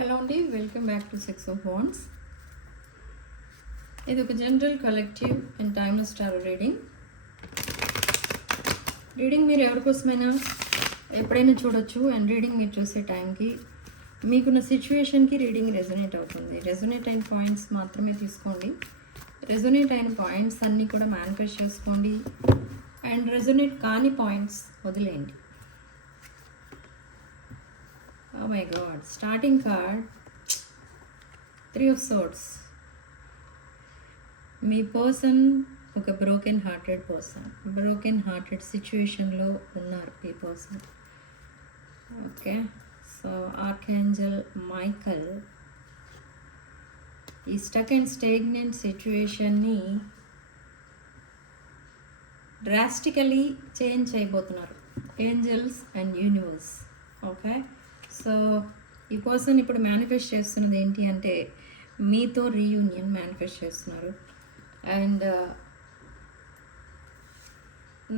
Hello అండి, welcome back to six of wands. ఇది ఒక general collective and timeless tarot reading. మీరు ఎవరికోసమైనా ఎప్పుడైనా చూడొచ్చు. అండ్ రీడింగ్ మీరు చూసే టైంకి మీకున్న సిచ్యువేషన్కి రీడింగ్ రెజొనేట్ అవుతుంది. రెజొనేట్ అయిన పాయింట్స్ మాత్రమే తీసుకోండి. రెజొనేట్ అయిన పాయింట్స్ అన్నీ కూడా మేనిఫెస్ట్ చేసుకోండి. అండ్ రెజొనేట్ కాని పాయింట్స్ వదిలేయండి. Oh my god, starting card 3 of swords. మీ పర్సన్ ఒక బ్రోకెన్ హార్టెడ్ సిచ్యువేషన్లో ఉన్నారు ఈ person. Okay, so archangel Michael ఈ స్టక్ అండ్ స్టేగ్నెంట్ సిచ్యువేషన్ని డ్రాస్టికలీ చేంజ్ చేయబోతున్నారు angels and universe. Okay, so ఈ పర్సన్ ఇప్పుడు మేనిఫెస్ట్ చేస్తున్నది ఏంటి అంటే మీతో రీయూనియన్ మేనిఫెస్ట్ చేస్తున్నారు. అండ్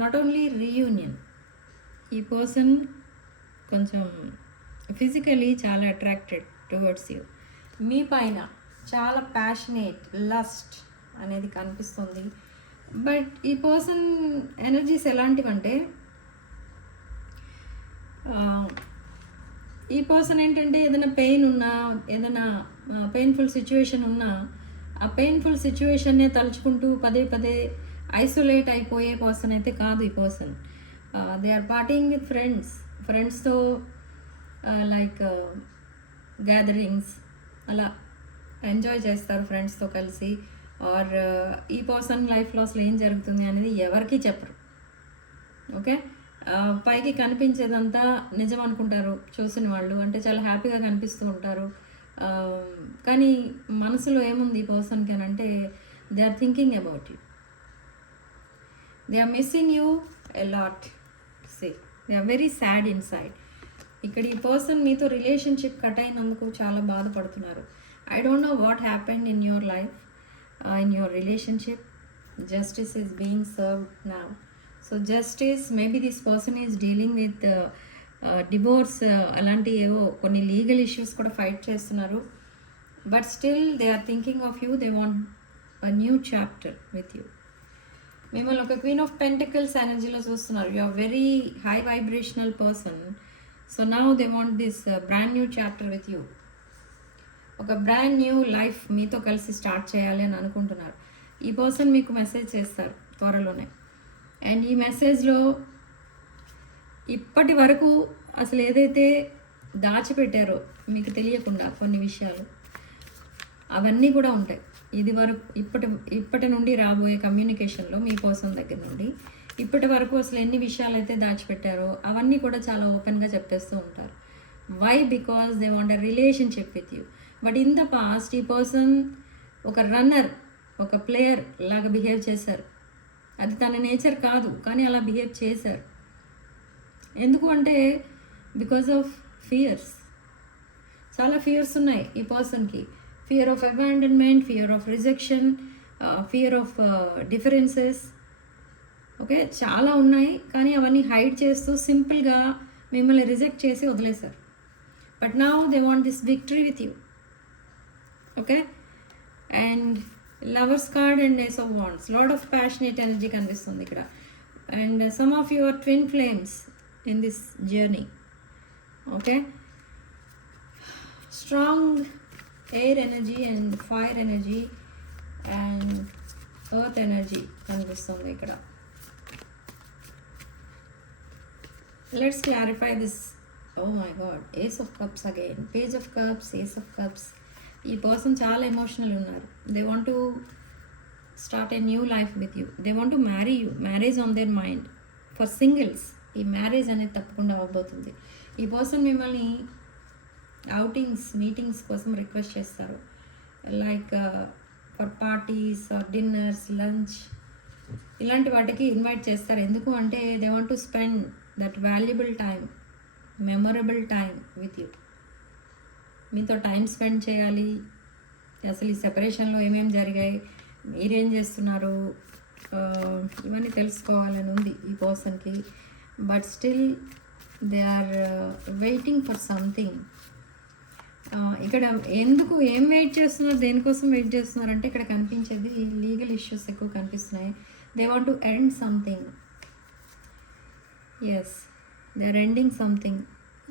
నాట్ ఓన్లీ రీయూనియన్, ఈ పర్సన్ కొంచెం ఫిజికలీ చాలా అట్రాక్టెడ్ టువర్డ్స్ యూ. మీ పైన చాలా ప్యాషనేట్ లస్ట్ అనేది కనిపిస్తుంది. బట్ ఈ పర్సన్ ఎనర్జీస్ ఎలాంటివంటే ఈ పర్సన్ ఏంటంటే ఏదైనా పెయిన్ ఉన్నా, ఏదైనా పెయిన్ఫుల్ సిచ్యువేషన్ ఉన్నా ఆ పెయిన్ఫుల్ సిచ్యువేషన్నే తలుచుకుంటూ పదే పదే ఐసోలేట్ అయిపోయే పర్సన్ అయితే కాదు ఈ person. They are parting with ఫ్రెండ్స్తో లైక్ గ్యాదరింగ్స్ అలా ఎంజాయ్ చేస్తారు ఫ్రెండ్స్తో కలిసి. ఆర్ ఈ పర్సన్ లైఫ్లో అసలు ఏం జరుగుతుంది అనేది ఎవరికి చెప్పరు. ఓకే, పైకి కనిపించేదంతా నిజం అనుకుంటారు చూసిన వాళ్ళు, అంటే చాలా హ్యాపీగా కనిపిస్తూ ఉంటారు. కానీ మనసులో ఏముంది ఈ పర్సన్కి అని అంటే they are thinking about you, they are missing you a lot. They are very sad inside. ఇక్కడ ఈ పర్సన్ మీతో రిలేషన్షిప్ కట్ అయినందుకు చాలా బాధపడుతున్నారు. I don't know what happened in your life, in your relationship. Justice is being served now. So justice, maybe this person is dealing with divorce, అలాంటి ఏవో కొన్ని legal issues కూడా ఫైట్ చేస్తున్నారు. But still they are thinking of you. They want a new chapter with you. మిమ్మల్ని ఒక queen of pentacles ఎనర్జీలో చూస్తున్నారు. You are very high vibrational person. So now they want this brand new chapter with you. ఒక brand new life మీతో కలిసి start చేయాలి అని అనుకుంటున్నారు. ఈ పర్సన్ మీకు మెసేజ్ చేస్తారు త్వరలోనే. అండ్ ఈ మెసేజ్లో ఇప్పటి వరకు అసలు ఏదైతే దాచిపెట్టారో మీకు తెలియకుండా కొన్ని విషయాలు, అవన్నీ కూడా ఉంటాయి. ఇది వరకు ఇప్పటి నుండి రాబోయే కమ్యూనికేషన్లో మీ పర్సన్ దగ్గర నుండి ఇప్పటి వరకు అసలు ఎన్ని విషయాలు అయితే దాచిపెట్టారో అవన్నీ కూడా చాలా ఓపెన్గా చెప్పేస్తూ ఉంటారు. Why? Because they want a relationship with you. But in the past ఈ పర్సన్ ఒక రన్నర్, ఒక ప్లేయర్ లాగా బిహేవ్ చేశారు. అది తన నేచర్ కాదు, కానీ అలా బిహేవ్ చేశారు. ఎందుకు అంటే బికాజ్ ఆఫ్ ఫియర్స్. చాలా ఫియర్స్ ఉన్నాయి ఈ పర్సన్కి. Fear of abandonment, fear of rejection, fear of differences. Okay, చాలా ఉన్నాయి. కానీ అవన్నీ హైడ్ చేస్తూ సింపుల్గా మిమ్మల్ని రిజెక్ట్ చేసి వదిలేశారు. But now they want this victory with you. Okay, and lovers card and ace of wands, lot of passionate energy కనిపిస్తుంది ఇక్కడ. And some of your twin flames in this journey. Okay, strong air energy and fire energy and earth energy కనిపిస్తుంది ఇక్కడ. Let's clarify this. Oh my god, ace of cups again, page of cups, ace of cups. ఈ person చాలా emotional ఉన్నారు. They want to start a new life with you. They want to marry you. Marriage on their mind. For singles ఈ marriage అనేది తప్పకుండా అవ్వబోతుంది. ఈ person మిమ్మల్ని outings, meetings కోసం రిక్వెస్ట్ చేస్తారు. Like for parties or dinners, lunch, ఇలాంటి వాటికి ఇన్వైట్ చేస్తారు. ఎందుకు అంటే they want to spend that valuable time, memorable time with you. మీతో టైం స్పెండ్ చేయాలి. అసలు ఈ సెపరేషన్లో ఏమేమి జరిగాయి, మీరేం చేస్తున్నారు, ఇవన్నీ తెలుసుకోవాలని ఉంది ఈ పర్సన్కి. But still they are waiting for something. ఇక్కడ ఎందుకు ఏం వెయిట్ చేస్తున్నారు, దేనికోసం వెయిట్ చేస్తున్నారు అంటే ఇక్కడ కనిపించేది లీగల్ ఇష్యూస్ ఎక్కువ కనిపిస్తున్నాయి. They want to end something. Yes, they are ending something.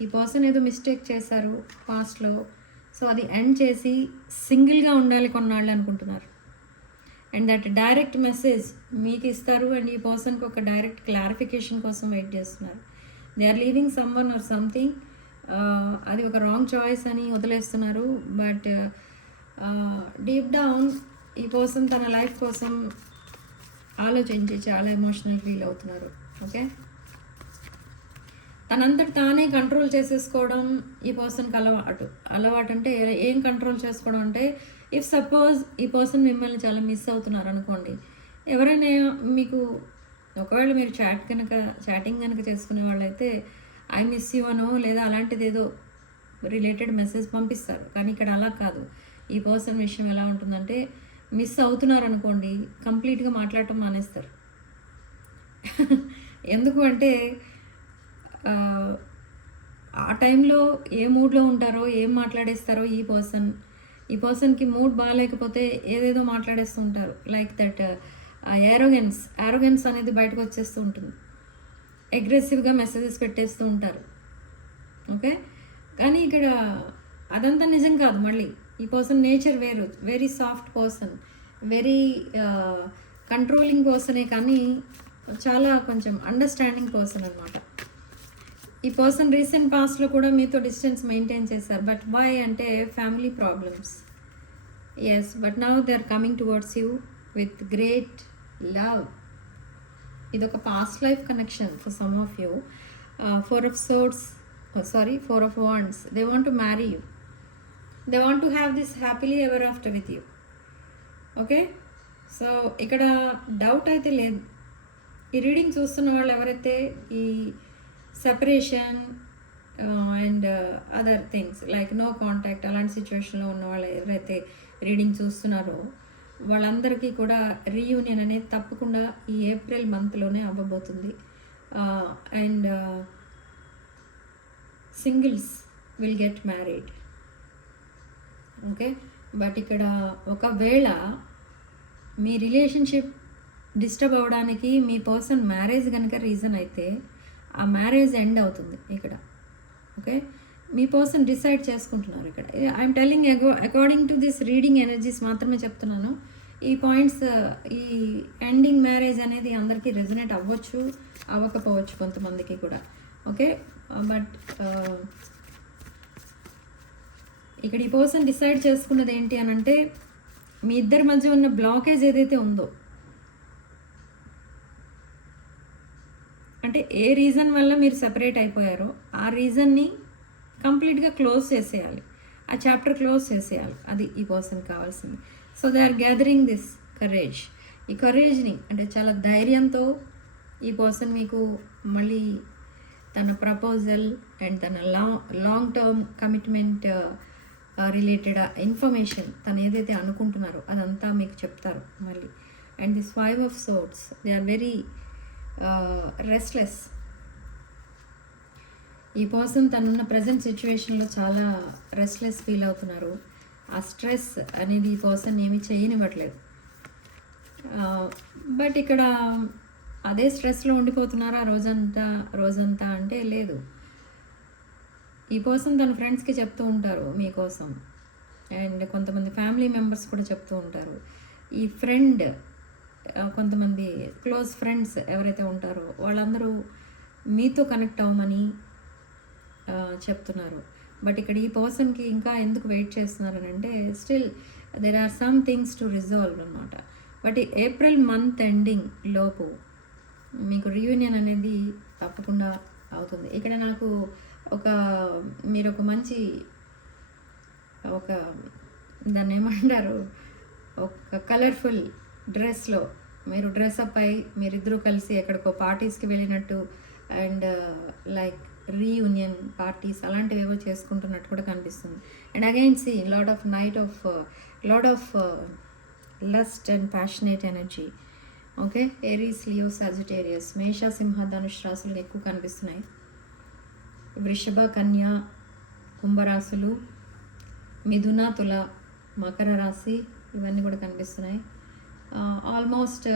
ఈ పర్సన్ ఏదో మిస్టేక్ చేశారు పాస్ట్లో, సో అది ఎండ్ చేసి సింగిల్గా ఉండాలి కొన్నాళ్ళు అనుకుంటున్నారు. అండ్ దట్ డైరెక్ట్ మెసేజ్ మీకు ఇస్తారు అండ్ ఈ పర్సన్కి ఒక డైరెక్ట్ క్లారిఫికేషన్ కోసం వెయిట్ చేస్తున్నారు. They are leaving someone or something. అది ఒక రాంగ్ చాయిస్ అని వదిలేస్తున్నారు. బట్ డీప్ డౌన్ ఈ పర్సన్ తన లైఫ్ కోసం ఆలోచించి చాలా ఎమోషనల్ ఫీల్ అవుతున్నారు. ఓకే, తనంతటి తానే కంట్రోల్ చేసేసుకోవడం ఈ పర్సన్కి అలవాటు అంటే ఏం కంట్రోల్ చేసుకోవడం అంటే, ఇఫ్ సపోజ్ ఈ పర్సన్ మిమ్మల్ని చాలా మిస్ అవుతున్నారు అనుకోండి, ఎవరైనా మీకు ఒకవేళ మీరు చాటింగ్ కనుక చేసుకునే వాళ్ళైతే ఐ మిస్ యూ అనో లేదా అలాంటిది ఏదో రిలేటెడ్ మెసేజ్ పంపిస్తారు. కానీ ఇక్కడ అలా కాదు. ఈ పర్సన్ విషయం ఎలా ఉంటుందంటే, మిస్ అవుతున్నారు అనుకోండి, కంప్లీట్గా మాట్లాడటం మానేస్తారు. ఎందుకు అంటే ఆ టైంలో ఏ మూడ్లో ఉంటారో ఏం మాట్లాడేస్తారో ఈ పర్సన్కి మూడ్ బాగాలేకపోతే ఏదేదో మాట్లాడేస్తూ ఉంటారు. లైక్ దట్ యారోగెన్స్ అనేది బయటకు వచ్చేస్తూ ఉంటుంది. అగ్రెసివ్గా మెసేజెస్ పెట్టేస్తూ ఉంటారు. ఓకే, కానీ ఇక్కడ అదంతా నిజం కాదు. మళ్ళీ ఈ పర్సన్ నేచర్ వేరు, very soft person, very controlling పర్సనే, కానీ చాలా కొంచెం అండర్స్టాండింగ్ పర్సన్ అనమాట. ఈ పర్సన్ రీసెంట్ పాస్ట్లో కూడా మీతో డిస్టెన్స్ మెయింటైన్ చేశారు. బట్ వై అంటే family problems. Yes, but now they are coming towards you with great love. ఇదొక past life connection for some of you. 4 of Swords, 4 of Wands. They want to marry you. They want to have this happily ever after with you. Okay, so ఇక్కడ doubt అయితే లేదు. ఈ reading చూస్తున్న వాళ్ళు ఎవరైతే ఈ separation and other things like no contact అలాంటి సిచ్యువేషన్లో ఉన్న వాళ్ళు ఎవరైతే రీడింగ్ చూస్తున్నారో వాళ్ళందరికీ కూడా రీయూనియన్ అనేది తప్పకుండా ఈ ఏప్రిల్ మంత్లోనే అవ్వబోతుంది. And singles will get married. Okay, but ఇక్కడ ఒకవేళ మీ రిలేషన్షిప్ డిస్టర్బ్ అవ్వడానికి మీ పర్సన్ మ్యారేజ్ కనుక రీజన్ అయితే ఆ మ్యారేజ్ ఎండ్ అవుతుంది ఇక్కడ. ఓకే, మీ పర్సన్ డిసైడ్ చేసుకుంటున్నారు ఇక్కడ. I'm telling according to this reading energies మాత్రమే చెప్తున్నాను. ఈ పాయింట్స్, ఈ ఎండింగ్ మ్యారేజ్ అనేది అందరికీ రెజొనేట్ అవ్వచ్చు, అవ్వకపోవచ్చు కొంతమందికి కూడా. ఓకే, బట్ ఇక్కడ ఈ పర్సన్ డిసైడ్ చేసుకున్నది ఏంటి అని అంటే, మీ ఇద్దరి మధ్య ఉన్న బ్లాకేజ్ ఏదైతే ఉందో, అంటే ఏ రీజన్ వల్ల మీరు సెపరేట్ అయిపోయారో ఆ రీజన్ని కంప్లీట్గా క్లోజ్ చేసేయాలి, ఆ చాప్టర్ క్లోజ్ చేసేయాలి. అది ఈ పర్సన్ కావాల్సింది. So they are gathering this courage. ఈ కరేజ్ని అంటే చాలా ధైర్యంతో ఈ పర్సన్ మీకు మళ్ళీ తన ప్రపోజల్ అండ్ తన long term commitment related information తను ఏదైతే అనుకుంటున్నారో అదంతా మీకు చెప్తారు మళ్ళీ. And this 5 of Swords, they are very restless. ఈ పర్సన్ తనున్న ప్రజెంట్ సిచ్యువేషన్లో చాలా రెస్ట్లెస్ ఫీల్ అవుతున్నారు. ఆ స్ట్రెస్ అనేది ఈ పర్సన్ ఏమీ చేయనివ్వట్లేదు. బట్ ఇక్కడ అదే స్ట్రెస్లో ఉండిపోతున్నారా రోజంతా అంటే లేదు. ఈ పర్సన్ తన ఫ్రెండ్స్కి చెప్తూ ఉంటారు మీకోసం, అండ్ కొంతమంది ఫ్యామిలీ మెంబర్స్ కూడా చెప్తూ ఉంటారు. ఈ ఫ్రెండ్, కొంతమంది క్లోజ్ ఫ్రెండ్స్ ఎవరైతే ఉంటారో వాళ్ళందరూ మీతో కనెక్ట్ అవ్వమని చెప్తున్నారు. బట్ ఇక్కడ ఈ పర్సన్కి ఇంకా ఎందుకు వెయిట్ చేస్తున్నారని అంటే, still there are some things to resolve అనమాట. బట్ ఈ ఏప్రిల్ మంత్ ఎండింగ్ లోపు మీకు రీయూనియన్ అనేది తప్పకుండా అవుతుంది. ఇక్కడ నాకు మీరు ఒక మంచి దాన్ని ఏమంటారు, ఒక కలర్ఫుల్ డ్రెస్లో మీరు డ్రెస్అప్ అయి మీరిద్దరూ కలిసి ఎక్కడికో పార్టీస్కి వెళ్ళినట్టు, అండ్ లైక్ రీయూనియన్ పార్టీస్ అలాంటివి ఏవో చేసుకుంటున్నట్టు కూడా కనిపిస్తుంది. And again see lot of lust and passionate energy. Okay, Aries, Leo, Sagittarius, Mesha, Simha, Dhanush రాశులు ఎక్కువ కనిపిస్తున్నాయి. వృషభ, కన్య, కుంభరాశులు మిథున, తుల, మకర రాశి ఇవన్నీ కూడా కనిపిస్తున్నాయి. ఆల్మోస్ట్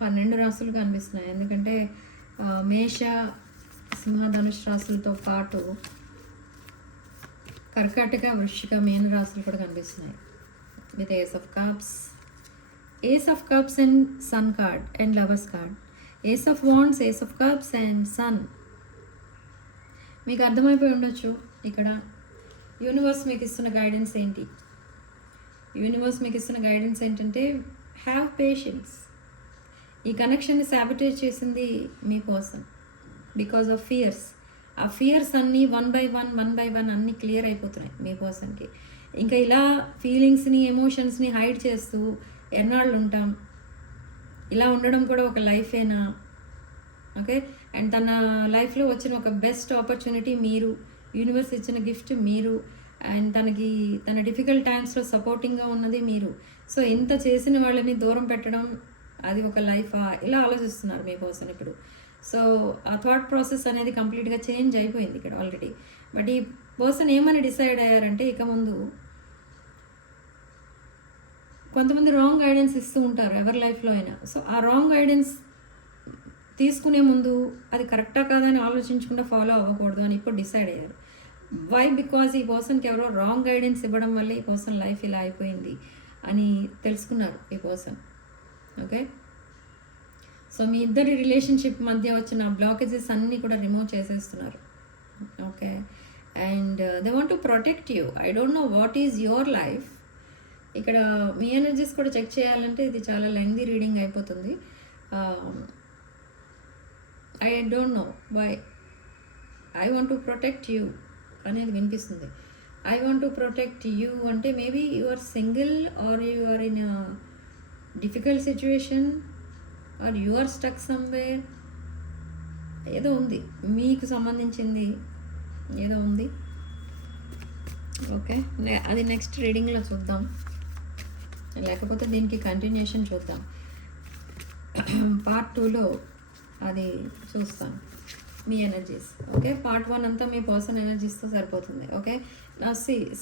12 రాశులు కనిపిస్తున్నాయి. ఎందుకంటే మేష, సింహ, ధనుష్ రాశులతో పాటు కర్కాటక, వృశ్చిక, మీన రాశులు కూడా కనిపిస్తున్నాయి. With ace of cups and sun card and lovers card. Ace of wands, ace of cups and sun. మీకు అర్థమైపోయి ఉండొచ్చు ఇక్కడ యూనివర్స్ మీకు ఇస్తున్న గైడెన్స్ ఏంటి. యూనివర్స్ మీకు ఇస్తున్న గైడెన్స్ ఏంటంటే హ్యావ్ పేషెన్స్. ఈ కనెక్షన్ని సాబిటేజ్ చేసింది మీకోసం బికాజ్ ఆఫ్ ఫియర్స్. ఆ ఫియర్స్ అన్నీ వన్ బై వన్ అన్నీ క్లియర్ అయిపోతున్నాయి మీకోసంకి. ఇంకా ఇలా ఫీలింగ్స్ని, ఎమోషన్స్ని హైడ్ చేస్తూ ఎన్నాళ్ళు ఉంటాం? ఇలా ఉండడం కూడా ఒక లైఫేనా? ఓకే. అండ్ తన లైఫ్లో వచ్చిన ఒక బెస్ట్ ఆపర్చునిటీ మీరు, యూనివర్స్ ఇచ్చిన గిఫ్ట్ మీరు, అండ్ తన డిఫికల్ట్ టైమ్స్లో సపోర్టింగ్గా ఉన్నది మీరు. సో ఇంత చేసిన వాళ్ళని దూరం పెట్టడం అది ఒక లైఫా? ఇలా ఆలోచిస్తున్నారు మీ పర్సన్ ఇప్పుడు. సో ఆ థాట్ ప్రాసెస్ అనేది కంప్లీట్గా చేంజ్ అయిపోయింది ఇక్కడ ఆల్రెడీ. బట్ ఈ పర్సన్ ఏమని డిసైడ్ అయ్యారంటే ఇక ముందు కొంతమంది రాంగ్ గైడెన్స్ ఇస్తూ ఉంటారు ఎవరి లైఫ్లో అయినా. సో ఆ రాంగ్ గైడెన్స్ తీసుకునే ముందు అది కరెక్టా కాదా అని ఆలోచించకుండా ఫాలో అవ్వకూడదు అని ఇప్పుడు డిసైడ్ అయ్యారు. వై? బికాజ్ ఈ పర్సన్కి ఎవరో రాంగ్ గైడెన్స్ ఇవ్వడం వల్ల ఈ పర్సన్ లైఫ్ ఇలా అయిపోయింది అని తెలుసుకున్నారు ఈ పర్సన్. ఓకే. సో మీ ఇద్దరి రిలేషన్షిప్ మధ్య వచ్చిన బ్లాకేజెస్ అన్నీ కూడా రిమూవ్ చేసేస్తున్నారు. Okay. And they want to protect you. I don't know what is your life. ఇక్కడ మీ ఎనర్జీస్ కూడా చెక్ చేయాలంటే ఇది చాలా లెంగ్దీ రీడింగ్ అయిపోతుంది. I don't know why I want to protect you అనేది వినిపిస్తుంది. I want to protect you అంటే maybe you are single or you are in difficult situation or you are stuck somewhere. ఏదో ఉంది, మీకు సంబంధించింది ఏదో ఉంది. ఓకే. అది నెక్స్ట్ రీడింగ్లో చూద్దాం, లేకపోతే దీనికి కంటిన్యూషన్ చూద్దాం. పార్ట్ 2లో అది చూస్తాను మీ ఎనర్జీస్. ఓకే. పార్ట్ 1 అంతా మీ పర్సన్ ఎనర్జీస్తో సరిపోతుంది. ఓకే. నా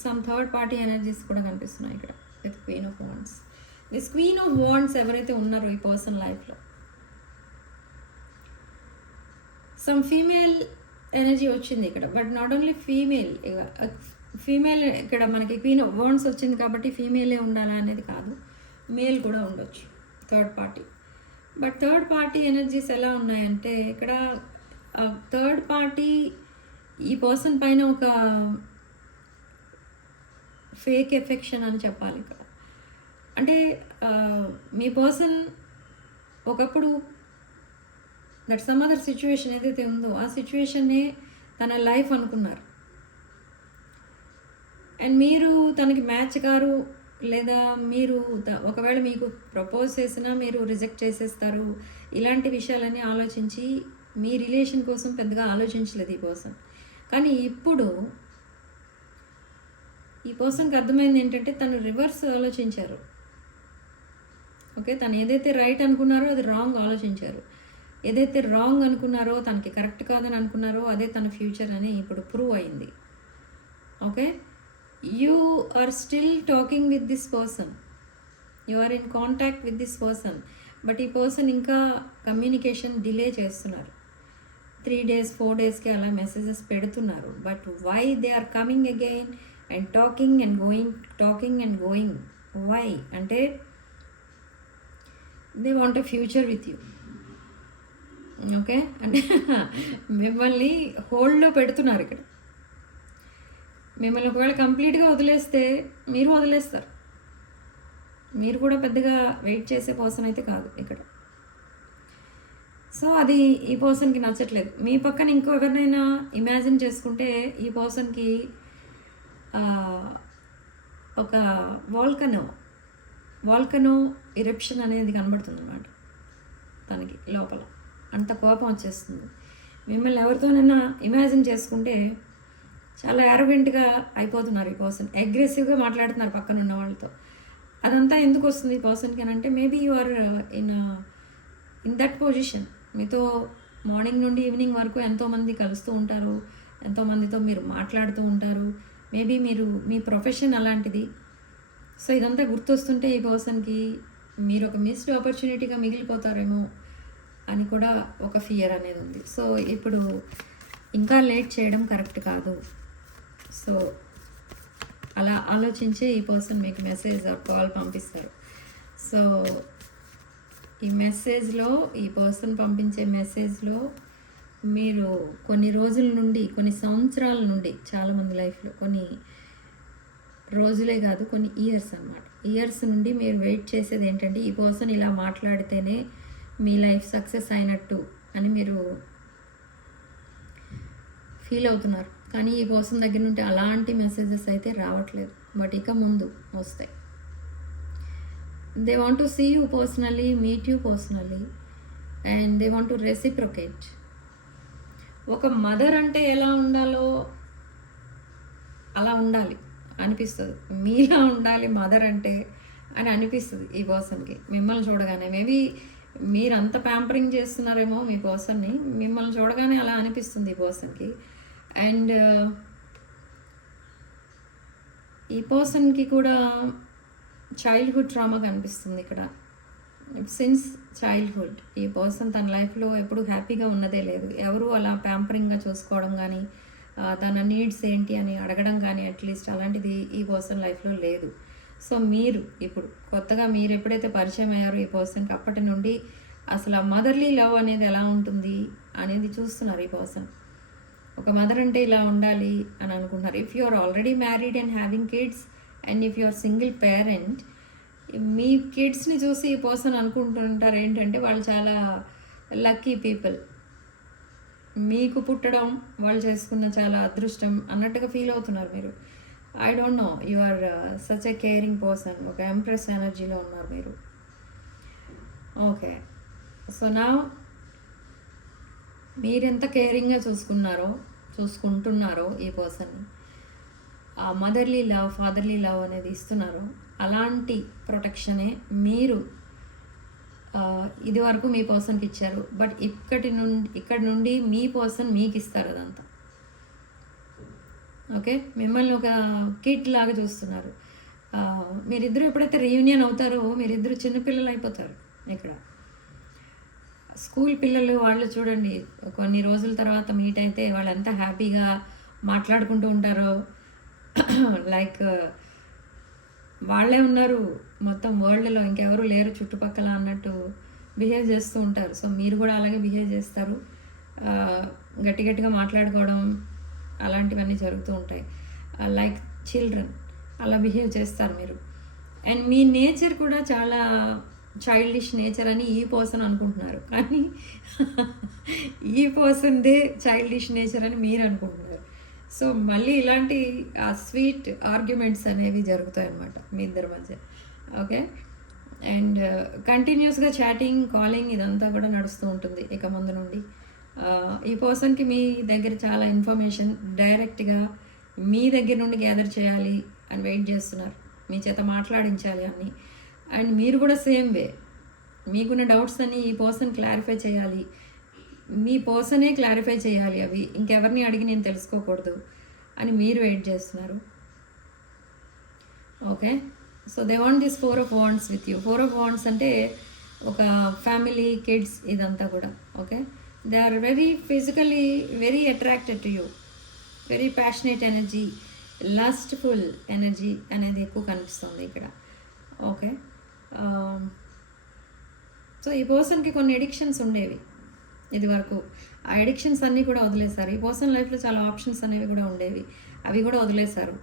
సమ్ థర్డ్ పార్టీ ఎనర్జీస్ కూడా కనిపిస్తున్నాయి ఇక్కడ with queen of wands. This queen of wands ఎవరైతే ఉన్నారో ఈ పర్సన్ లైఫ్లో సమ్ ఫీమేల్ ఎనర్జీ వచ్చింది ఇక్కడ. బట్ నాట్ ఓన్లీ ఫీమేల్ ఇక్కడ మనకి క్వీన్ ఆఫ్ వాండ్స్ వచ్చింది కాబట్టి ఫీమేలే ఉండాలా అనేది కాదు, మేల్ కూడా ఉండొచ్చు third party. But third party energies ఎలా ఉన్నాయంటే ఇక్కడ థర్డ్ పార్టీ ఈ పర్సన్ పైన ఒక ఫేక్ ఎఫెక్షన్ అని చెప్పాలి ఇక్కడ. అంటే మీ పర్సన్ ఒకప్పుడు దట్ సమ్ అదర్ సిచ్యువేషన్ ఏదైతే ఉందో ఆ సిచ్యువేషన్నే తన లైఫ్ అనుకున్నారు. అండ్ మీరు తనకి మ్యాచ్ కారు, లేదా మీరు ఒకవేళ మీకు ప్రపోజ్ చేసినా మీరు రిజెక్ట్ చేసేస్తారు. ఇలాంటి విషయాలన్నీ ఆలోచించి మీ రిలేషన్ కోసం పెద్దగా ఆలోచించలేదు ఈ పర్సన్. కానీ ఇప్పుడు ఈ పర్సన్కి అర్థమైంది ఏంటంటే తను రివర్స్ ఆలోచించారు. ఓకే. తను ఏదైతే రైట్ అనుకున్నారో అది రాంగ్ ఆలోచించారు. ఏదైతే రాంగ్ అనుకున్నారో, తనకి కరెక్ట్ కాదని అనుకున్నారో అదే తన ఫ్యూచర్ అని ఇప్పుడు ప్రూవ్ అయింది. Okay. You are still talking with this person, you are in contact with this person. But ఈ పర్సన్ ఇంకా కమ్యూనికేషన్ డిలే చేస్తున్నారు. 3 days 4 daysకి అలా మెసేజెస్ పెడుతున్నారు. But why they are coming again and talking and going why అంటే they want a future with you. Okay. అంటే మిమ్మల్ని హోల్డ్లో పెడుతున్నారు ఇక్కడ. మిమ్మల్ని ఒకవేళ కంప్లీట్గా వదిలేస్తే మీరు వదిలేస్తారు. మీరు కూడా పెద్దగా వెయిట్ చేసే పర్సన్ అయితే కాదు ఇక్కడ. సో అది ఈ పర్సన్కి నచ్చట్లేదు. మీ పక్కన ఇంకో ఎవరినైనా ఇమాజిన్ చేసుకుంటే ఈ పర్సన్కి ఒక వాల్కనో ఇరప్షన్ అనేది కనబడుతుంది అన్నమాట. తనకి లోపల అంత కోపం వచ్చేస్తుంది. మిమ్మల్ని ఎవరితోనైనా ఇమాజిన్ చేసుకుంటే చాలా యారోగెంట్గా అయిపోతున్నారు ఈ పర్సన్. అగ్రెసివ్గా మాట్లాడుతున్నారు పక్కన ఉన్న వాళ్ళతో. అదంతా ఎందుకు వస్తుంది ఈ పర్సన్కి అని అంటే maybe you are in that position. మీతో మార్నింగ్ నుండి ఈవినింగ్ వరకు ఎంతోమంది కలుస్తూ ఉంటారు, ఎంతోమందితో మీరు మాట్లాడుతూ ఉంటారు. మేబీ మీ ప్రొఫెషన్ అలాంటిది. సో ఇదంతా గుర్తొస్తుంటే ఈ పర్సన్కి మీరు ఒక మిస్డ్ ఆపర్చునిటీగా మిగిలిపోతారేమో అని కూడా ఒక ఫియర్ అనేది ఉంది. సో ఇప్పుడు ఇంకా లేట్ చేయడం కరెక్ట్ కాదు. సో అలా ఆలోచించే ఈ పర్సన్ మీకు మెసేజ్ ఆర్ కాల్ పంపిస్తారు. సో ఈ మెసేజ్లో, ఈ పర్సన్ పంపించే మెసేజ్లో మీరు కొన్ని రోజుల నుండి, కొన్ని సంవత్సరాల నుండి, చాలామంది లైఫ్లో కొన్ని రోజులే కాదు కొన్ని ఇయర్స్ అన్నమాట, ఇయర్స్ నుండి మీరు వెయిట్ చేసేది ఏంటంటే ఈ పర్సన్ ఇలా మాట్లాడితేనే మీ లైఫ్ సక్సెస్ అయినట్టు అని మీరు ఫీల్ అవుతున్నారు. కానీ ఈ పర్సన్ దగ్గర నుండి అలాంటి మెసేజెస్ అయితే రావట్లేదు, బట్ ఇక ముందు వస్తాయి. They want to see you personally, meet you personally, and they want to reciprocate. ఒక మదర్ అంటే ఎలా ఉండాలో అలా ఉండాలి అనిపిస్తుంది, మీలా ఉండాలి మదర్ అంటే అని అనిపిస్తుంది ఈ పర్సన్కి మిమ్మల్ని చూడగానే. మేబీ మీరు అంత ప్యాంపరింగ్ చేస్తున్నారేమో మీ పర్సన్ని, మిమ్మల్ని చూడగానే అలా అనిపిస్తుంది ఈ పర్సన్కి. అండ్ ఈ పర్సన్కి కూడా చైల్డ్హుడ్ ట్రామా కనిపిస్తుంది ఇక్కడ. సిన్స్ చైల్డ్హుడ్ ఈ పర్సన్ తన లైఫ్లో ఎప్పుడు హ్యాపీగా ఉన్నదే లేదు. ఎవరు అలా ప్యాంపరింగ్గా చూసుకోవడం కానీ, తన నీడ్స్ ఏంటి అని అడగడం కానీ అట్లీస్ట్ అలాంటిది ఈ పర్సన్ లైఫ్లో లేదు. సో మీరు ఇప్పుడు కొత్తగా మీరు ఎప్పుడైతే పరిచయం అయ్యారో ఈ పర్సన్కి, అప్పటి నుండి అసలు ఆ మదర్లీ లవ్ అనేది ఎలా ఉంటుంది అనేది చూస్తున్నారు ఈ పర్సన్. ఒక మదర్ అంటే ఇలా ఉండాలి అని అనుకుంటున్నారు. If you are already married and having kids, and if you are single parent, మీ కిడ్స్ని చూసి ఈ పర్సన్ అనుకుంటుంటారు ఏంటంటే వాళ్ళు చాలా లక్కీ పీపుల్, మీకు పుట్టడం వాళ్ళు చేసుకున్న చాలా అదృష్టం అన్నట్టుగా ఫీల్ అవుతున్నారు మీరు. I don't know, you are such a caring person, ఒక ఎంప్రెస్ ఎనర్జీలో ఉన్నారు మీరు. ఓకే, సో నా మీరెంత కేరింగ్గా చూసుకుంటున్నారో ఈ పర్సన్ని, ఆ మదర్లీ లవ్, ఫాదర్లీ లవ్ అనేది ఇస్తున్నారు, అలాంటి ప్రొటెక్షనే మీరు ఇది వరకు మీ పర్సన్కి ఇచ్చారు. బట్ ఇక్కడ నుండి మీ పర్సన్ మీకు ఇస్తారు అదంతా. ఓకే, మిమ్మల్ని ఒక కిడ్ లాగా చూస్తున్నారు. మీరిద్దరు ఎప్పుడైతే రీయూనియన్ అవుతారో మీరిద్దరు చిన్నపిల్లలు అయిపోతారు. ఇక్కడ స్కూల్ పిల్లలు వాళ్ళు చూడండి, కొన్ని రోజుల తర్వాత మీట్ అయితే వాళ్ళు ఎంత హ్యాపీగా మాట్లాడుకుంటూ ఉంటారో, లైక్ వాళ్ళే ఉన్నారు మొత్తం వరల్డ్లో, ఇంకెవరు లేరు చుట్టుపక్కల అన్నట్టు బిహేవ్ చేస్తూ ఉంటారు. సో మీరు కూడా అలాగే బిహేవ్ చేస్తారు, గట్టి గట్టిగా మాట్లాడుకోవడం అలాంటివన్నీ జరుగుతూ ఉంటాయి. లైక్ చిల్డ్రన్ అలా బిహేవ్ చేస్తారు మీరు. అండ్ మీ నేచర్ కూడా చాలా చైల్డిష్ నేచర్ అని ఈ పర్సన్ అనుకుంటున్నారు, కానీ ఈ పర్సన్దే చైల్డిష్ నేచర్ అని మీరు అనుకుంటున్నారు. సో మళ్ళీ ఇలాంటి స్వీట్ ఆర్గ్యుమెంట్స్ అనేవి జరుగుతాయి అన్నమాట మీ ఇద్దరి మధ్య. ఓకే, అండ్ కంటిన్యూస్గా చాటింగ్, కాలింగ్ ఇదంతా కూడా నడుస్తూ ఉంటుంది ఇక ముందు నుండి. ఈ పర్సన్కి మీ దగ్గర చాలా ఇన్ఫర్మేషన్ డైరెక్ట్గా మీ దగ్గర నుండి గ్యాదర్ చేయాలి అని వెయిట్ చేస్తున్నారు, మీ చేత మాట్లాడించాలి అని. అండ్ మీరు కూడా సేమ్ వే, మీకున్న డౌట్స్ అన్ని ఈ పర్సన్ క్లారిఫై చేయాలి, మీ పర్సనే క్లారిఫై చేయాలి, అవి ఇంకెవరిని అడిగి నేను తెలుసుకోకూడదు అని మీరు వెయిట్ చేస్తున్నారు. Okay, so they want this 4 of Wands with you. 4 of Wands అంటే ఒక ఫ్యామిలీ, కిడ్స్ ఇదంతా కూడా. Okay, they are very physically very attracted to you, very passionate energy, lustful energy అనేది ఎక్కువ కనిపిస్తుంది ఇక్కడ. ఓకే, సో ఈ పర్సన్కి కొన్ని ఎడిక్షన్స్ ఉండేవి ఇది వరకు, ఆ ఎడిక్షన్స్ అన్నీ కూడా వదిలేశారు. ఈ పర్సన్ లైఫ్లో చాలా ఆప్షన్స్ అనేవి కూడా ఉండేవి, అవి కూడా వదిలేశారు.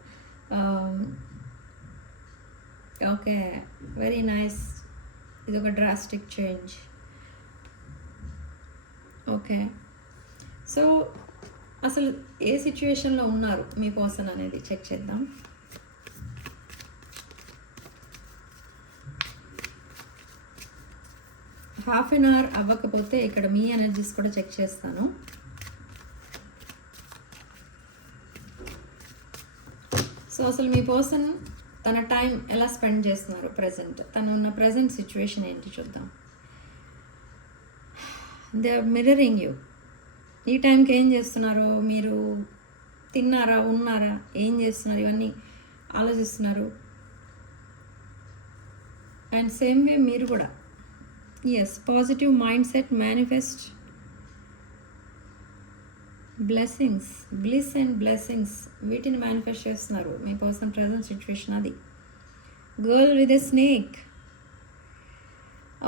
ఓకే, వెరీ నైస్, ఇది ఒక డ్రాస్టిక్ చేంజ్. ఓకే, సో అసలు ఏ సిచ్యువేషన్లో ఉన్నారు మీ పర్సన్ అనేది చెక్ చేద్దాం. హాఫ్ అన్ అవర్ అవ్వకపోతే ఇక్కడ మీ ఎనర్జీస్ కూడా చెక్ చేస్తాను. సో అసలు మీ పర్సన్ తన టైం ఎలా స్పెండ్ చేస్తున్నారు, ప్రజెంట్ తను ఉన్న ప్రజెంట్ సిచ్యువేషన్ ఏంటి చూద్దాం. They are mirroring you. ఈ టైంకి ఏం చేస్తున్నారో మీరు తిన్నారా, ఉన్నారా, ఏం చేస్తున్నారు, ఇవన్నీ ఆలోచిస్తున్నారు. అండ్ సేమ్ వే మీరు కూడా yes positive mindset manifest blessings, bliss and blessings, వీటిని మేనిఫెస్ట్ చేస్తున్నారు మీ పర్సన్ ప్రజెంట్ సిచ్యువేషన్. అది girl with a snake.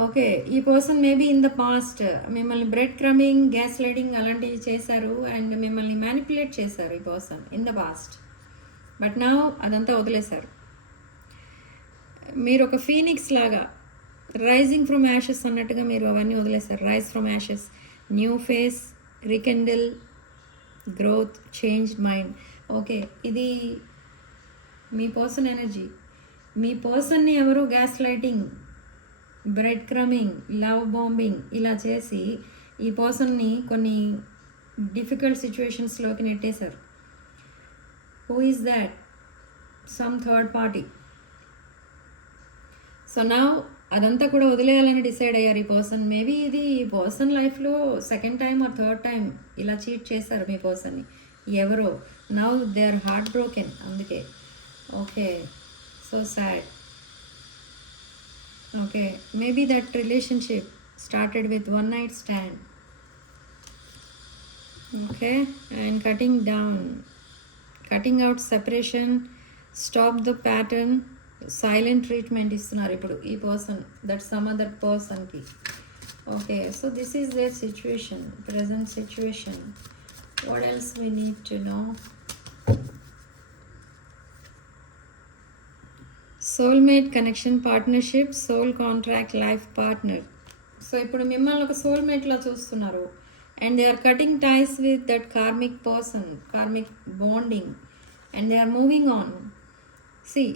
Okay, ఈ person maybe in the past మిమ్మల్ని బ్రెడ్ క్రమింగ్, గ్యాస్ లైటింగ్ అలాంటివి చేశారు అండ్ మిమ్మల్ని మ్యానిపులేట్ చేశారు ఈ person in the past. But now అదంతా వదిలేశారు. మీరు ఒక ఫీనిక్స్ లాగా రైజింగ్ ఫ్రమ్ యాషెస్ అన్నట్టుగా మీరు అవన్నీ వదిలేశారు. Rise from ashes, new face, rekindle, growth, changed mind. Okay, ఇది మీ పర్సన్ ఎనర్జీ. మీ పర్సన్ని ఎవరు gaslighting, breadcrumbing, love bombing ఇలా చేసి ఈ పర్సన్ని కొన్ని డిఫికల్ట్ సిచ్యువేషన్స్లోకి నెట్టేశారు. Who is that? Some third party. So నా అదంతా కూడా వదిలేయాలని డిసైడ్ అయ్యారు ఈ పర్సన్. మేబీ ఇది ఈ పర్సన్ లైఫ్లో second time or third time ఇలా చీట్ చేశారు మీ పర్సన్ని ఎవరో. Now they are heart broken. అందుకే okay, so sad. Okay, maybe that relationship started with one night stand. Okay, and cutting out separation, stop the pattern, silent treatment ఇస్తున్నారు ఇప్పుడు ఈ person that some other పర్సన్కి. Okay, so this is their situation, present situation. What else we need to know? Soulmate connection, partnership, soul contract, life partner. So ఇప్పుడు మిమ్మల్ని ఒక సోల్మేట్లా చూస్తున్నారు and they are cutting ties with that karmic person, karmic bonding, and they are moving on.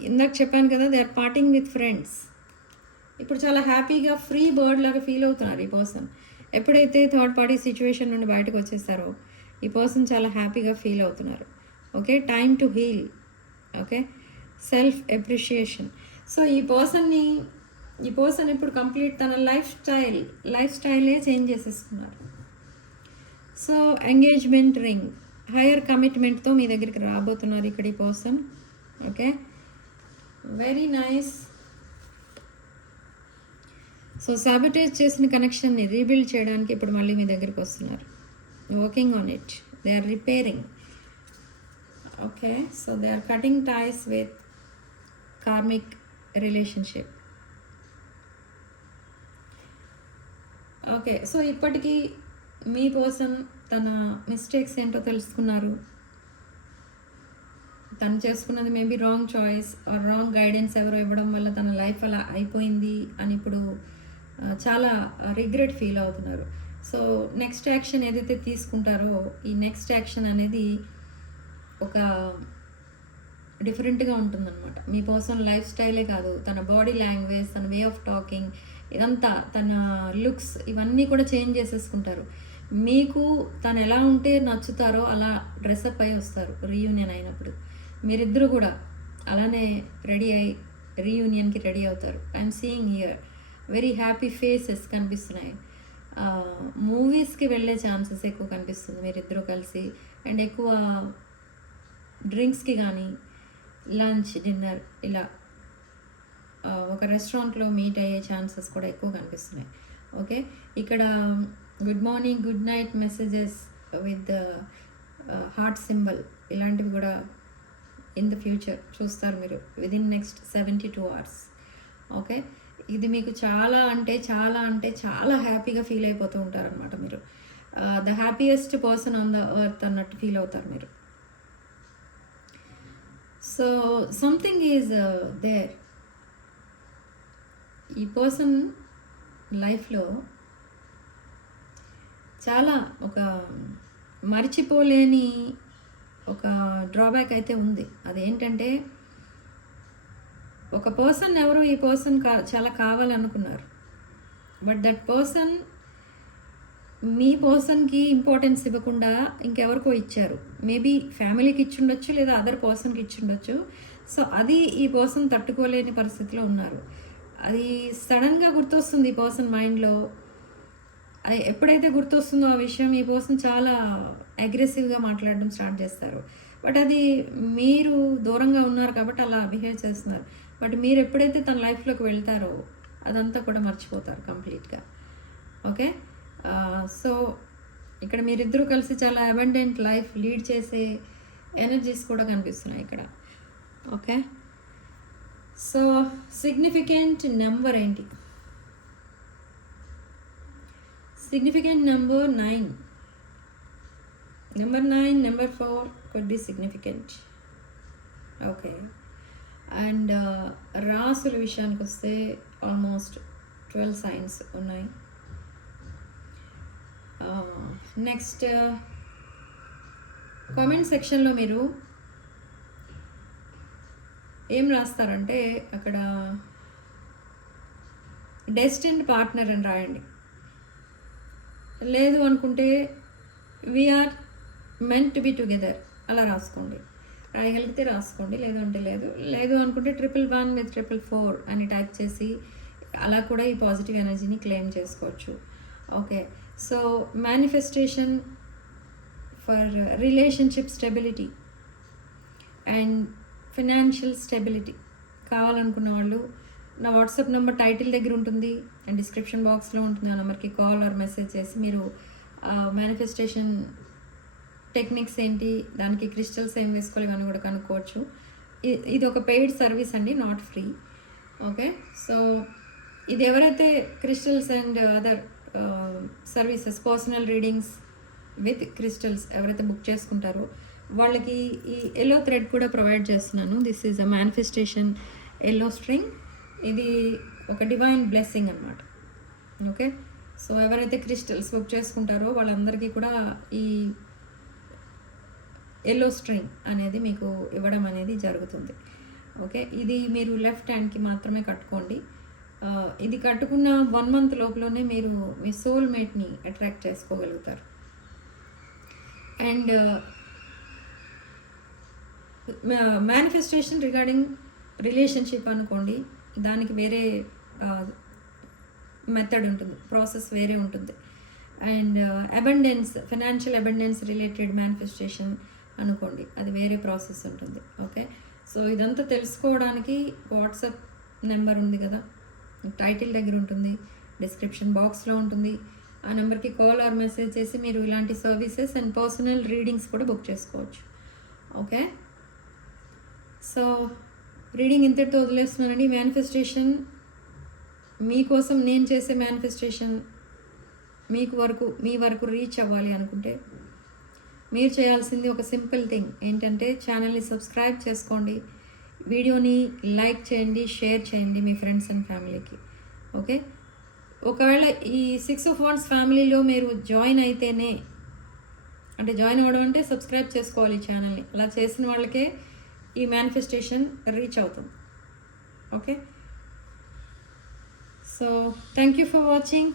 ఇందాక చెప్పాను కదా, they are parting with friends. ఇప్పుడు చాలా హ్యాపీగా ఫ్రీ బర్డ్ లాగా ఫీల్ అవుతున్నారు ఈ పర్సన్. ఎప్పుడైతే థర్డ్ పార్టీ సిచ్యువేషన్ నుండి బయటకు వచ్చేస్తారో ఈ పర్సన్ చాలా హ్యాపీగా ఫీల్ అవుతున్నారు. Okay, time to heal. Okay, self appreciation. So ఈ పర్సన్ ఇప్పుడు కంప్లీట్ తన లైఫ్ స్టైలే చేంజ్ చేసేసుకున్నారు. సో ఎంగేజ్మెంట్ రింగ్, హైయర్ కమిట్మెంట్తో మీ దగ్గరికి రాబోతున్నారు ఇక్కడ ఈ person. Okay, very nice. So sabotage చేసిన కనెక్షన్ని రీబిల్డ్ చేయడానికి ఇప్పుడు మళ్ళీ మీ దగ్గరికి వస్తున్నారు. Working on it, they are repairing. Okay, so they are cutting ties with karmic relationship. Okay, so ఇప్పటికీ మీ పర్సన్ తన మిస్టేక్స్ ఏంటో తెలుసుకున్నారు. తను చేసుకున్నది maybe wrong choice or wrong guidance ఎవరో ఇవ్వడం వల్ల తన లైఫ్ అలా అయిపోయింది అని ఇప్పుడు చాలా రిగ్రెట్ ఫీల్ అవుతున్నారు. సో నెక్స్ట్ యాక్షన్ ఏదైతే తీసుకుంటారో ఈ నెక్స్ట్ యాక్షన్ అనేది ఒక డిఫరెంట్గా ఉంటుందన్నమాట. మీ పర్సన్ లైఫ్ స్టైలే కాదు, తన బాడీ లాంగ్వేజ్, తన వే ఆఫ్ టాకింగ్, ఇదంతా తన లుక్స్ ఇవన్నీ కూడా చేంజ్ చేసేసుకుంటారు. మీకు తను ఎలా ఉంటే నచ్చుతారో అలా డ్రెస్అప్ అయి వస్తారు రీయూనియన్ అయినప్పుడు. మీరిద్దరూ కూడా అలానే రెడీ అయ్యి రీయూనియన్కి రెడీ అవుతారు. I'm seeing here very happy faces కనిపిస్తున్నాయి. మూవీస్కి వెళ్ళే ఛాన్సెస్ ఎక్కువ కనిపిస్తుంది మీరిద్దరూ కలిసి. అండ్ ఎక్కువ డ్రింక్స్కి కానీ లంచ్, డిన్నర్ ఇలా ఒక రెస్టారెంట్లో మీట్ అయ్యే ఛాన్సెస్ కూడా ఎక్కువ కనిపిస్తున్నాయి. ఓకే, ఇక్కడ good morning, good night messages with heart symbol ఇలాంటివి కూడా ఇన్ ద ఫ్యూచర్ చూస్తారు మీరు విదిన్ నెక్స్ట్ 72 hours. ఓకే, ఇది మీకు చాలా అంటే చాలా హ్యాపీగా ఫీల్ అయిపోతూ ఉంటారు అనమాట. మీరు the happiest person on the earth అన్నట్టు ఫీల్ అవుతారు మీరు. So something is there. ఈ పర్సన్ లైఫ్లో చాలా ఒక మర్చిపోలేని ఒక డ్రాబ్యాక్ అయితే ఉంది. అదేంటంటే ఒక పర్సన్ ఎవరు ఈ పర్సన్ చాలా కావాలనుకున్నారు. బట్ దట్ పర్సన్ మీ పర్సన్కి ఇంపార్టెన్స్ ఇవ్వకుండా ఇంకెవరికో ఇచ్చారు. మేబీ ఫ్యామిలీకి ఇచ్చిండొచ్చు, లేదా అదర్ పర్సన్కి ఇచ్చిండొచ్చు. సో అది ఈ పర్సన్ తట్టుకోలేని పరిస్థితిలో ఉన్నారు. అది సడన్గా గుర్తొస్తుంది ఈ పర్సన్ మైండ్లో. అది ఎప్పుడైతే గుర్తొస్తుందో ఆ విషయం, ఈ పర్సన్ చాలా అగ్రెసివ్గా మాట్లాడడం స్టార్ట్ చేస్తారు. బట్ అది మీరు దూరంగా ఉన్నారు కాబట్టి అలా బిహేవ్ చేస్తున్నారు. బట్ మీరు ఎప్పుడైతే తన లైఫ్లోకి వెళ్తారో అదంతా కూడా మర్చిపోతారు కంప్లీట్గా. ఓకే, సో ఇక్కడ మీరిద్దరూ కలిసి చాలా అబండెంట్ లైఫ్ లీడ్ చేసే ఎనర్జీస్ కూడా కనిపిస్తున్నాయి ఇక్కడ. ఓకే, సో సిగ్నిఫికెంట్ నెంబర్ ఏంటి? Significant number 9. Number 9, number 4 could be significant. Okay, and రాసుల విషయానికి వస్తే ఆల్మోస్ట్ 12 సైన్స్ ఉన్నాయి. నెక్స్ట్ కామెంట్ సెక్షన్లో మీరు ఏం రాస్తారంటే అక్కడ డెస్టిన్డ్ పార్ట్నర్ అని రాయండి. లేదు అనుకుంటే we are meant to be together అలా రాసుకోండి. రాయగలిగితే రాసుకోండి, లేదు అంటే లేదు. లేదు అనుకుంటే 111 with 444 అని టైప్ చేసి అలా కూడా ఈ పాజిటివ్ ఎనర్జీని క్లెయిమ్ చేసుకోవచ్చు. Okay, so manifestation for relationship stability and financial stability కావాలనుకున్న వాళ్ళు నా వాట్సాప్ నెంబర్ టైటిల్ దగ్గర ఉంటుంది అండ్ డిస్క్రిప్షన్ బాక్స్లో ఉంటుంది. ఆ నెంబర్కి కాల్ ఆర్ మెసేజ్ చేసి మీరు మేనిఫెస్టేషన్ టెక్నిక్స్ ఏంటి, దానికి క్రిస్టల్స్ ఏం వేసుకోవాలి ఇవన్నీ కూడా కనుక్కోవచ్చు. ఇది ఒక పెయిడ్ సర్వీస్ అండి, నాట్ ఫ్రీ. ఓకే, సో ఇది ఎవరైతే crystals and other services personal readings with crystals ఎవరైతే బుక్ చేసుకుంటారో వాళ్ళకి ఈ ఎల్లో థ్రెడ్ కూడా ప్రొవైడ్ చేస్తున్నాను. This is a manifestation yellow string. ఇది ఒక డివైన్ బ్లెస్సింగ్ అన్నమాట. ఓకే, సో ఎవరైతే క్రిస్టల్స్ బుక్ చేసుకుంటారో వాళ్ళందరికీ కూడా ఈ ఎల్లో స్ట్రింగ్ అనేది మీకు ఇవ్వడం అనేది జరుగుతుంది. ఓకే, ఇది మీరు లెఫ్ట్ హ్యాండ్కి మాత్రమే కట్టుకోండి. ఇది కట్టుకున్న 1 month లోపలనే మీరు మీ సోల్మేట్ని అట్రాక్ట్ చేసుకోగలుగుతారు. అండ్ మేనిఫెస్టేషన్ రిగార్డింగ్ రిలేషన్షిప్ అనుకోండి, దానికి వేరే మెథడ్ ఉంటుంది, ప్రాసెస్ వేరే ఉంటుంది. And abundance, financial abundance related manifestation అనుకోండి, అది వేరే ప్రాసెస్ ఉంటుంది. ఓకే, సో ఇదంతా తెలుసుకోవడానికి వాట్సాప్ నెంబర్ ఉంది కదా, టైటిల్ దగ్గర ఉంటుంది, డిస్క్రిప్షన్ బాక్స్లో ఉంటుంది. ఆ నెంబర్కి కాల్ ఆర్ మెసేజ్ చేసి మీరు ఇలాంటి సర్వీసెస్ అండ్ పర్సనల్ రీడింగ్స్ కూడా బుక్ చేసుకోవచ్చు. ఓకే, సో రీడింగ్ ఇంతటితో వదిలేస్తున్నానండి. మేనిఫెస్టేషన్ మీకోసం నేను చేసే మేనిఫెస్టేషన్ మీ వరకు రీచ్ అవ్వాలి అనుకుంటే మీరు చేయాల్సింది ఒక సింపుల్ థింగ్ ఏంటంటే ఛానల్ని సబ్స్క్రైబ్ చేసుకోండి, వీడియోని లైక్ చేయండి, షేర్ చేయండి మీ ఫ్రెండ్స్ అండ్ ఫ్యామిలీకి. ఓకే, ఒకవేళ ఈ 6 of Wands ఫ్యామిలీలో మీరు జాయిన్ అయితేనే, అంటే జాయిన్ అవ్వడం అంటే సబ్స్క్రైబ్ చేసుకోవాలి ఈ ఛానల్ని. అలా చేసిన వాళ్ళకే ఈ మేనిఫెస్టేషన్ రీచ్ అవుతుంది. Okay, so thank you for watching.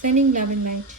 Sending love and light.